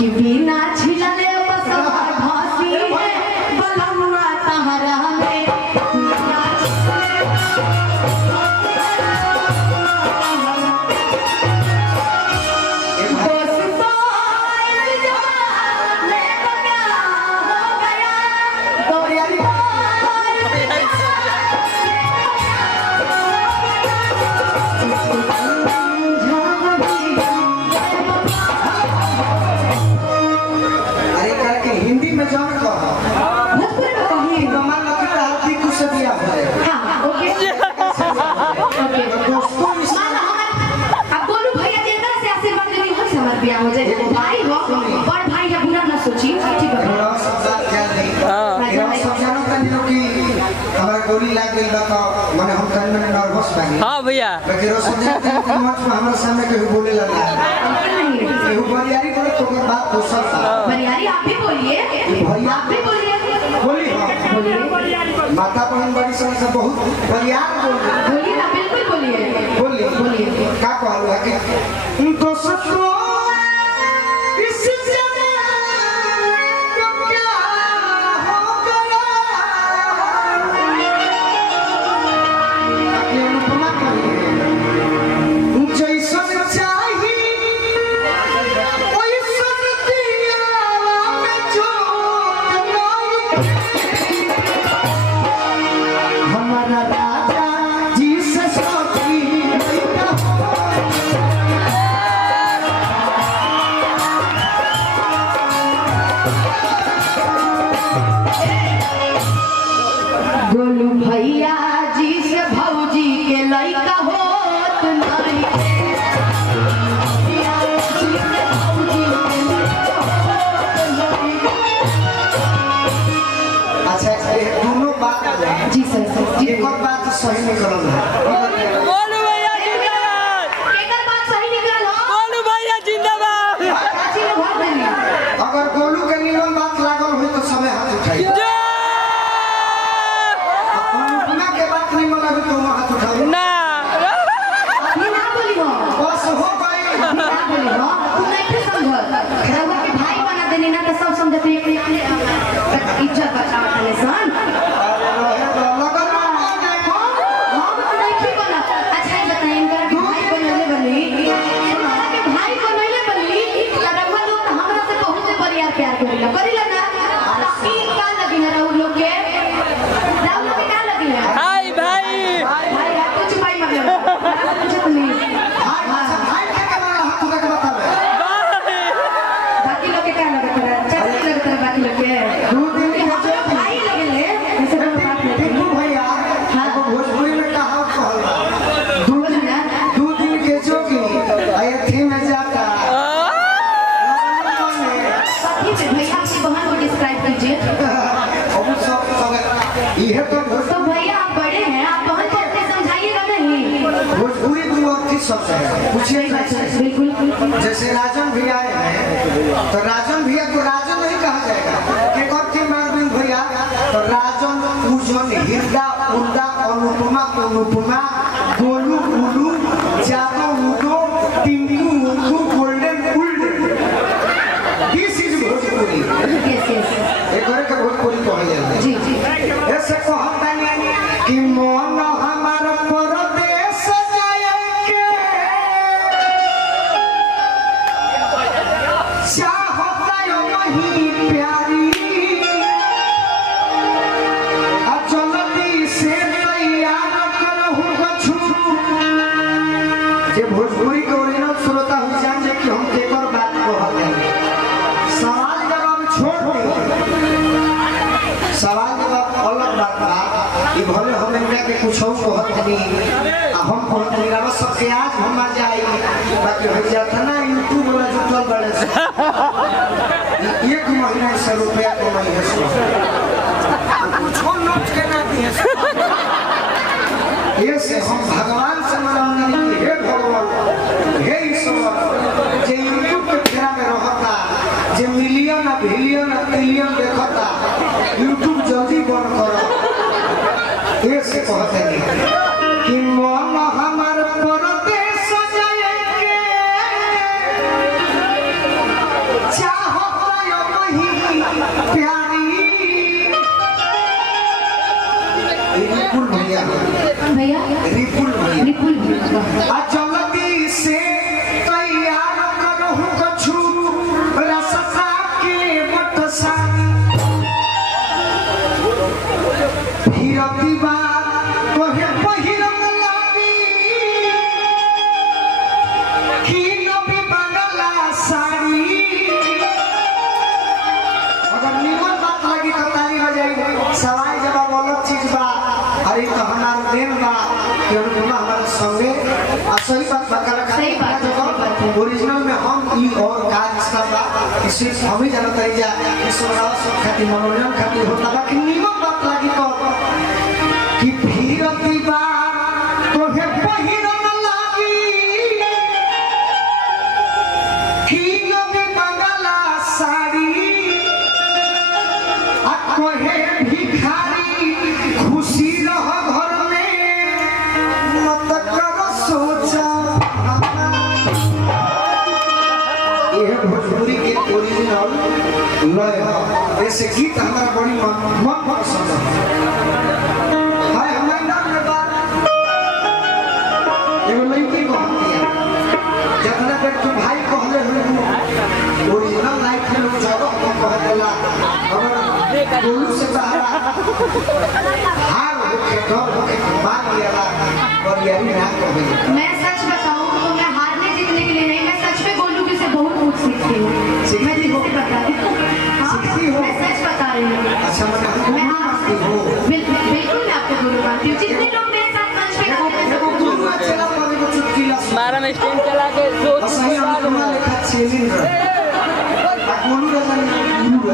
कि बिना छिलले बसवा भासी है बलमुआ तहरा में भाई हो और भाई है बुरा ना सोची ठीक है हमारा गोली लाग गई बा माने हम तन में नर्वस बानी हां भैया लेकिन वो समझते हैं कि मंच में हमारे सामने कोई बोले लगा केहू बरियारी बोले तो कोई बात दोसर था बरियारी आप भी बोलिए भैया आप भी बोलिए बोलिए माता बहन बड़ी से बहुत बरियार बोलिए ना बिल्कुल बोलिए का कहलू है कि दोसर को गोलू भैया जी से भौजी के लइका होत नहीं अच्छा दोनों बात जी सर एक और बात सही निकल गोलू भैया जिंदाबाद एकर बात सही निकल हो गोलू भैया जिंदाबाद चाची ने भर देनी अगर गोलू के निमन बात लागल हो तो सबे हाथ उठाई अपना के बात नहीं मना तो हाथ उठाओ ना अभी ना बोली हो बस हो गई ना बोली हो तू नहीं थे समझ रहुआ के भाई बना देनी ना तो सब समझते इज्जत बचाओ तले सन प्यार करेला करेला ना तीन का लगी है राहुल लोग के का लगी है हाय भाई भाई कुछ भाई मतलब कुछ नहीं भाई के मारा हाथ उठा के बतावे बाकी लोग के क्या लगे तेरा चाची लगे तेरा बाकी लोग के दो दिन के भाई लगे ले ऐसे कोई बात नहीं देखो भैया हां को भोजपुरी में कहा कहल दो दिन के जोगी आए थी में जाता भैया आपकी बहन को डिस्क्राइब कीजिए तो भैया आप बड़े हैं आप बहन को अपने समझाइएगा नहीं भोजपुरी की अर्थी शब्द है पूछिए बिल्कुल जैसे राजन भैया आए हैं तो राजन भैया को राजन नहीं कहा जाएगा एक और थी मारविन भैया तो राजन पूजन हिरदा उर्दा अनुपमा अनुपमा गोलू गुलू जादो उदो टिंकू उदू golden golden this is Bhojpuri yes एक और का भोजपुरी कहल जाला जी ऐसे कहता नहीं कि मन हमारा परदेश जाए के चाहता है वही प्यारी अचलती से तैयार करहूं कछु जे भोजपुरी के ओरिजिनल श्रोता हो जान जे कि हम केकर बात कहत हैं सवाल जवाब छोड़ दे सवाल जवाब अलग बात बा कि भले हम इनका के कुछ और कहत नहीं हम कहत नहीं रहा सबके आज हम आ जाए बाकी हो जाता ना यूट्यूब वाला जुटल बड़े से एक महीना से रुपया कमाई है कुछ नोट के ना दिए ये से हम भगवान से मांगने की हे भगवान हे ईश्वर जे यूट्यूब के फेरा में रहता जे मिलियन बिलियन ट्रिलियन देखता यूट्यूब जल्दी बंद करो ये से कहते हैं कि मन हमार परदेश जाए के चाह भैया रिपुल भैया विपुल भैया। जल्दी से तैयार करहु कछु रसता के बटसानी भीरती बात तोहे पहिरन लागी की नबी बंगला साड़ी अगर निमन बात लगी तो ताली हो जाएगी। सवाल जवाब अलग चीज बा। अरे तो हमारा देन बा कि अनुपमा हमारे संगे आ सही बात बकर सही बात है। ओरिजिनल में हम ई और काज इसका बा इसी हम ही जानते हैं जा इस और सब खातिर मनोरंजन खातिर होता बा कि निमन बात लगी तो कि भीरती बा तोहे पहिरन लागी की नबी बंगला साड़ी आ कोहे भिखारी खुशी रह घर में मत कर सोचा। यह भोजपुरी के ओरिजिनल लय है। ऐसे गीत हमारा बड़ी मन पसंद है हमारे नाम में बात एगो लड़की को हम दिया जतना देर तू भाई कहले हुए ओरिजिनल लाइफ में लोग जगह को कह देला अगर गोलू से बाहर हार होके डर होके बात किया और यारी ना कहे। मैं सच बताऊं तो मैं हारने जीतने के लिए नहीं, मैं सच में गोलू की से बहुत कुछ सीखती हूँ। मैं दिल से बताती हूँ। हाँ, सीखती हो? मैं सच बता रही हूँ। अच्छा मैं आपसे बिल्कुल मैं आपको गोलू मानती हूँ। जितने लोग मेरे साथ मंच पे गाते हैं देखो गुरु चला पर को चुटकी ला मारा में स्टैंड चला के सोच सही अनुपमा लिखा चेलिन गोलू रजन गुरु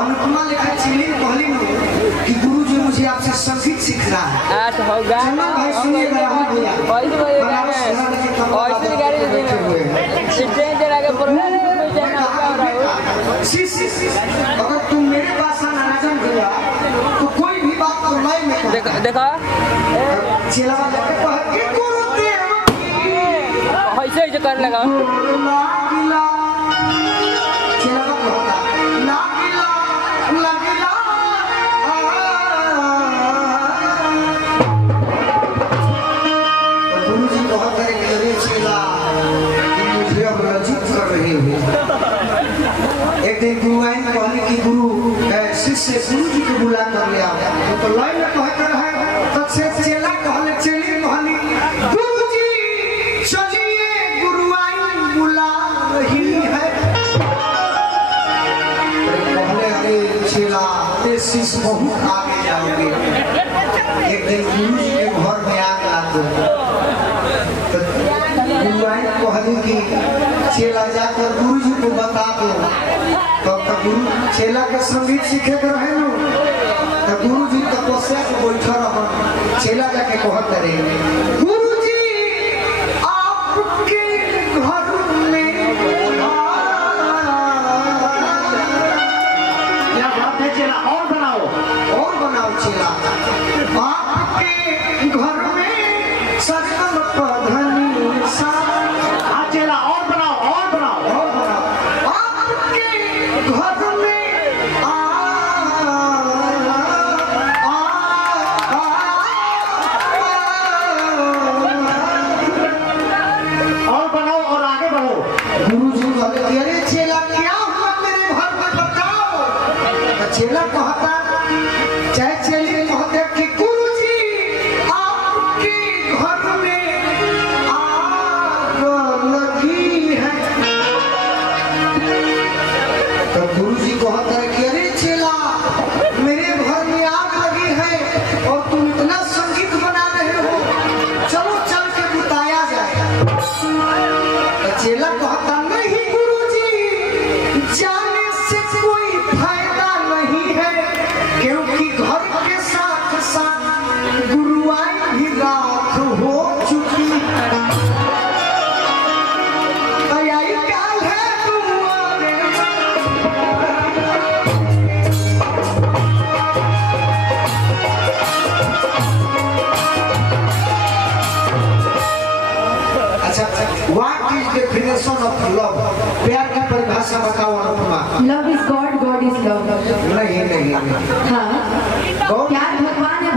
अनुपमा लिखा चेलिन कहली कि गुरु जी मुझे आपसे संगीत सीखना है। आज होगा चंदन भाई सुनिएगा यहाँ भैया ऐसे गाड़ी स्टैंड चला के प्रोग्राम में जाना होगा। अगर तुम मेरे पास आना राजन भैया तो कोई भी बात तो नहीं में देखो देखो चेला जाके कह के गुरुदेव ऐसे ऐसे कर लगा लागिला चेला का होता लागिला लागिला तो गुरुजी बहुत करे कि अरे चेला तुम मुझे अब लज्जित कर रहे हो। एक दिन गुरु आए कहने की गुरु शिष्य गुरु जी को बुला कर लिया तो लाइन में कह कर है तो चेला कहले चेली कहली गुरुजी चलिए गुरु आई बुला रही है। कहले अरे चेला ते शिष्य बहुत आगे जाओगे। एक दिन गुरु जी के घर में आग लग गई तो गुरु आई कहली कि चेला जाकर गुरु जी को बता दो। तब तो गुरु चेला के संगीत सीखे के रहे नो तो गुरु जी तपस्या से बैठा रह चेला जाके कहत रहे गुरु जी आपके घर में क्या बात है चेला और बनाओ चेला आपके घर में सजन पधनी सा चेला और बनाओ आपके घर में और बनाओ और आगे बढ़ो। गुरु जी कहते अरे चेला क्या हुआ तेरे घर में बताओ। तो चेला कहता चाहे चेली कहते कि गुरु जी आपके घर में आग लगी है। तो गुरु जी कहता है कि अरे चेला मेरे घर में आग लगी है और तुम इतना संगीत बना रहे हो चलो चल के बुताया जाए। तो चेला कहता नहीं गुरुजी जाने से कोई फायदा नहीं है क्योंकि घर के साथ साथ गुरुआई भी राख हो चुकी आई काल है तुम्हारे। अच्छा what is definition of love प्यार की परिभाषा बताओ Anupama. Love is God, God is love. नहीं हाँ, गॉड प्यार भगवान है।